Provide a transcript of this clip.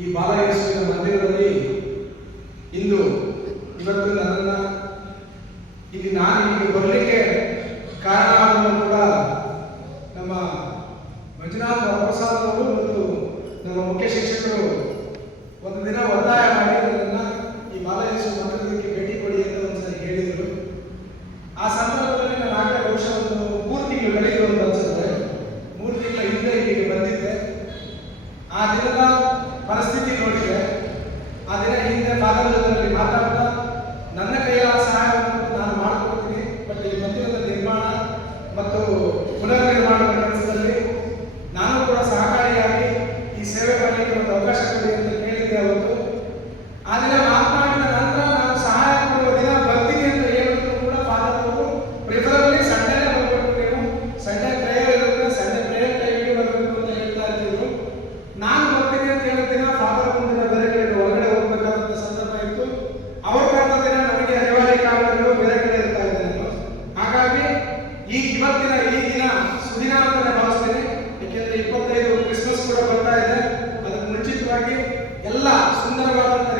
ಈ ಬಾಲಯೇಸುವಿನ ಮಂದಿರದಲ್ಲಿ ಇಂದು ಇವತ್ತು ನನ್ನನ್ನು ಇಲ್ಲಿ ನಾನು ಇಲ್ಲಿಗೆ ಬರಲಿಕ್ಕೆ ಕಾರಣ ಆದರೂ ಕೂಡ ನಮ್ಮ ಮಂಜುನಾಥ್ ವರಪ್ರಸಾದ್ ಅವರು ಮತ್ತು ನಮ್ಮ ಮುಖ್ಯ ಶಿಕ್ಷಕರು ಒಂದು ದಿನ ಒತ್ತಾಯ ಮಾಡಿ ನನ್ನನ್ನು ಈ ಬಾಲಯೇಸು ಮಂದಿರಕ್ಕೆ ಭೇಟಿ ಕೊಡಿ ಅಂತ ಒಂದ್ಸರಿ ಹೇಳಿದರು. ಆ ಸಂದರ್ಭದಲ್ಲಿ ನಾನು ಆಗಲೇ ಬಹುಶಃ ಒಂದು 3 ತಿಂಗಳು ಕಳೆದು ಅಂತ ಅನ್ಸುತ್ತೆ, 3 ತಿಂಗಳ ಹಿಂದೆ ಇಲ್ಲಿಗೆ ಬಂದಿದ್ದೆ. ಆ ದಿನದ ಪರಿಸ್ಥಿತಿ ನೋಡಿದೆ. ಆ ದಿನ ಹಿಂದೆ ಫಾದರ್ಗಳಲ್ಲಿ ಮಾತಾಡ್ತಾ ನನ್ನ ಕೈಯಾದ ಸಹಾಯವನ್ನು ನಾನು ಮಾಡಿಕೊಡ್ತೀನಿ, ಬಟ್ ಈ ಮಂದಿರದ ನಿರ್ಮಾಣ ಮತ್ತು ಪುನರ್ ನಿರ್ಮಾಣದ ಕೆಲಸದಲ್ಲಿ ನಾನು ಕೂಡ ಸಹಕಾರಿಯಾಗಿ ಈ ಸೇವೆ ಮಾಡಲಿಕ್ಕೆ ಒಂದು ಅವಕಾಶ ಕೊಡಿ ಅಂತ ಕೇಳಿದ್ದೆ ಅವತ್ತು. ಆ ದಿನ ಮಾತನಾಡಿದ ನಂತರ ನಾನು ಸಹಾಯ ಕೊಡುವ ದಿನ ಬರ್ತೀನಿ ಅಂತ ಹೇಳಿದ್ರು ಕೂಡ ಫಾದರ್ ಅವರು ಪ್ರಿಫರಬ್ಲಿ ಸಂಡೇನೇ ಬರಬೇಕು, ನೀವು ಸಂಡೇ ಪ್ರೇಯರ್ ಇರುತ್ತೆ, ಸಂಡೇ ಪ್ರೇಯರ್ ಟೈಮಿಗೆ ಬರಬೇಕು ಅಂತ ಹೇಳ್ತಾ ಇದ್ರು. ನಾನು ಬರ್ತೀನಿ ಅಂತ ಹೇಳಿದ ದಿನ ಫಾದರ್ ಮುಂದಿನ ಬೇರೆ ಕಡೆ ಹೊರಗಡೆ ಹೋಗ್ಬೇಕಾದಂತ ಸಂದರ್ಭ ಇತ್ತು. ಅವ್ರ ಕರೆದ ದಿನ ನನಗೆ ಅನಿವಾರ್ಯ ಕಾರಣಗಳು ಬೇರೆ ಕಡೆ ಇರ್ತಾ ಇದೆ ನಾನು. ಹಾಗಾಗಿ ಇವತ್ತಿನ ಈ ದಿನ ಸುದಿನ ಅಂತಾನೆ ಭಾವಿಸ್ತೀನಿ. ಯಾಕೆಂದ್ರೆ 25 ಕ್ರಿಸ್ಮಸ್ ಕೂಡ ಬರ್ತಾ ಇದೆ. ಅದಕ್ಕೆ ಮುಂಚಿತವಾಗಿ ಎಲ್ಲ ಸುಂದರವಾದಂತಹ